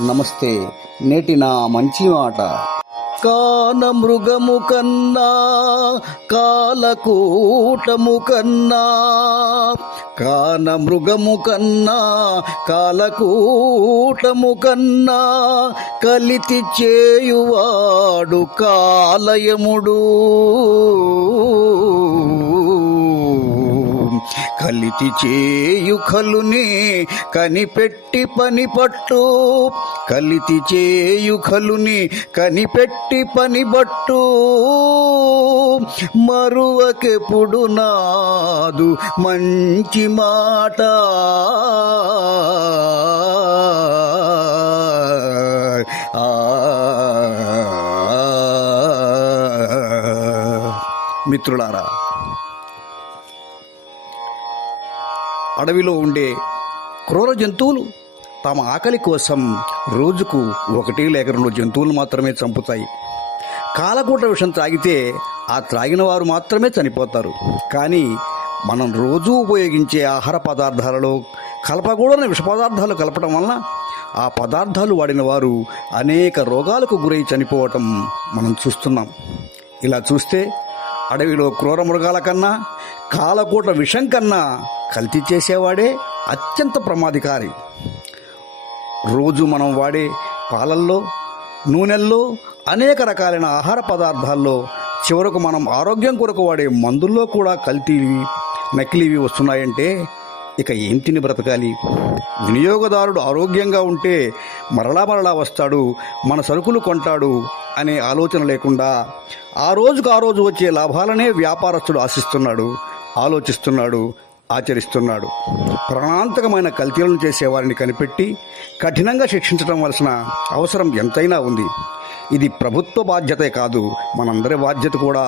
నమస్తే. నేటి నా మంచి మాట. కాన మృగము కన్నా కాలకూటము కన్నా, కాన మృగము కన్నా కాలకూటము కన్నా, కలితి చేయువాడు కాలయముడు. కలితి చేయు కలుని కనిపెట్టి పని పట్టు, కలితి చేయు కలుని కనిపెట్టి పని పట్టు. మరువకెప్పుడు నాదు మంచి మాట. మిత్రులారా, అడవిలో ఉండే క్రూర జంతువులు తమ ఆకలి కోసం రోజుకు 1 లేక 2 జంతువులు మాత్రమే చంపుతాయి. కాలకూట విషం త్రాగితే ఆ త్రాగిన వారు మాత్రమే చనిపోతారు. కానీ మనం రోజూ ఉపయోగించే ఆహార పదార్థాలలో కలపకూడని విష పదార్థాలు కలపడం వలన ఆ పదార్థాలు వాడిన వారు అనేక రోగాలకు గురై చనిపోవటం మనం చూస్తున్నాం. ఇలా చూస్తే అడవిలో క్రూర మృగాల కన్నా కాలకూట విషం కన్నా కల్తీ చేసేవాడే అత్యంత ప్రమాదకారి. రోజు మనం వాడే పాలల్లో, నూనెల్లో, అనేక రకాలైన ఆహార పదార్థాల్లో, చివరకు మనం ఆరోగ్యం కొరకు వాడే మందుల్లో కూడా కల్తీవి, నకిలీవి వస్తున్నాయంటే ఇక ఏం తిని బ్రతకాలి? వినియోగదారుడు ఆరోగ్యంగా ఉంటే మరలా వస్తాడు, మన సరుకులు కొంటాడు అనే ఆలోచన లేకుండా ఆ రోజు వచ్చే లాభాలనే వ్యాపారస్తుడు ఆశిస్తున్నాడు, ఆలోచిస్తున్నాడు, ఆచరిస్తున్నాడు. ప్రాణాంతకమైన కల్తీలను చేసేవారిని కనిపెట్టి కఠినంగా శిక్షించడం వలసిన అవసరం ఎంతైనా ఉంది. ఇది ప్రభుత్వ బాధ్యతే కాదు, మనందరి బాధ్యత కూడా.